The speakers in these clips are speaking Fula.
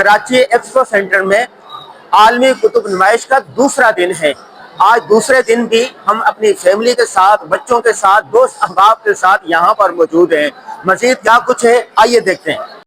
Karachi expo centre में आलमी कुतुब नुमाइश का दूसरा दिन है। आज दूसरे दिन भी हम अपनी फैमिली के साथ, बच्चों के साथ, दोस्त अहबाब के साथ यहाँ पर मौजूद हैं। मजीद क्या कुछ है, आइए देखते हैं।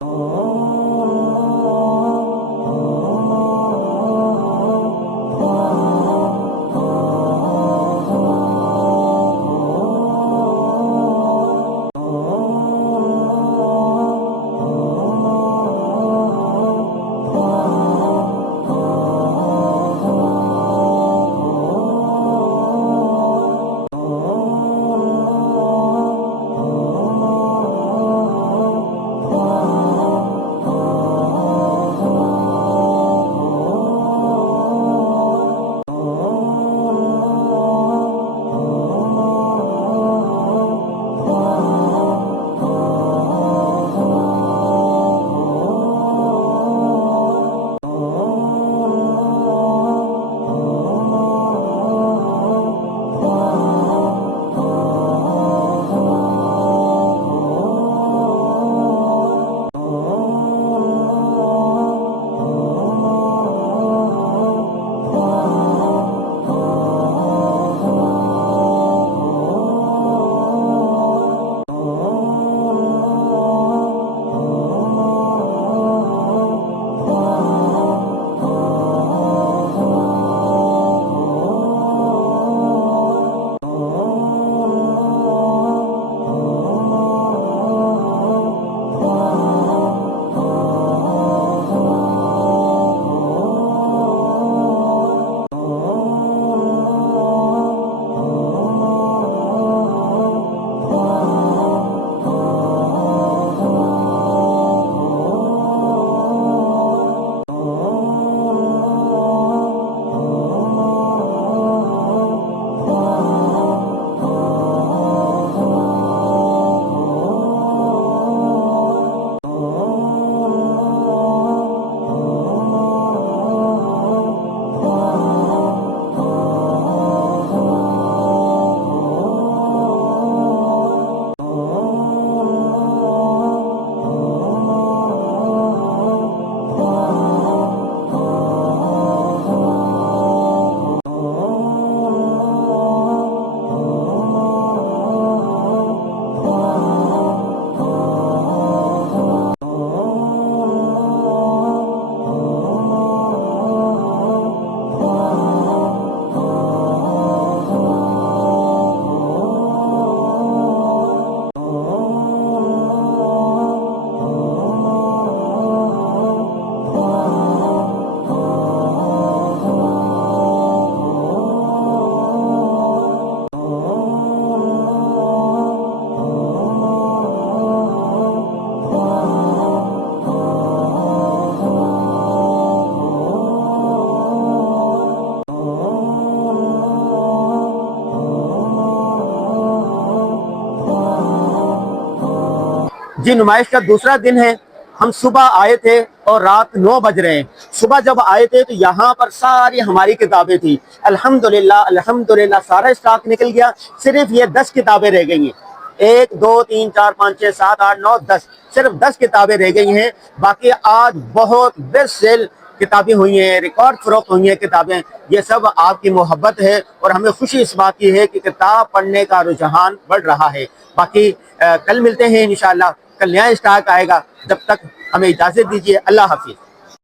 जी, नुमाइश का दूसरा दिन है। हम सुबह आए थे और रात 9 बज रहे हैं। सुबह जब आए थे तो यहाँ पर सारी हमारी किताबें थी। अल्हम्दुलिल्लाह अल्हम्दुलिल्लाह सारा स्टॉक निकल गया। सिर्फ ये 10 किताबें रह गई हैं। 1 2 3 4 5 6 7 8 9 10, सिर्फ 10 किताबें रह गई हैं। बाकी आज बहुत बेस्ट सेल किताबें हुई हैं, रिकॉर्ड फरोख्त हुई हैं किताबें। ये सब आपकी मोहब्बत है और हमें खुशी इस बात की है कि किताब पढ़ने का रुझान बढ़ रहा है। बाकी कल मिलते हैं इंशाअल्लाह। कल नया स्टॉक आएगा। जब तक हमें इजाज़त दीजिए। अल्लाह हाफिज़।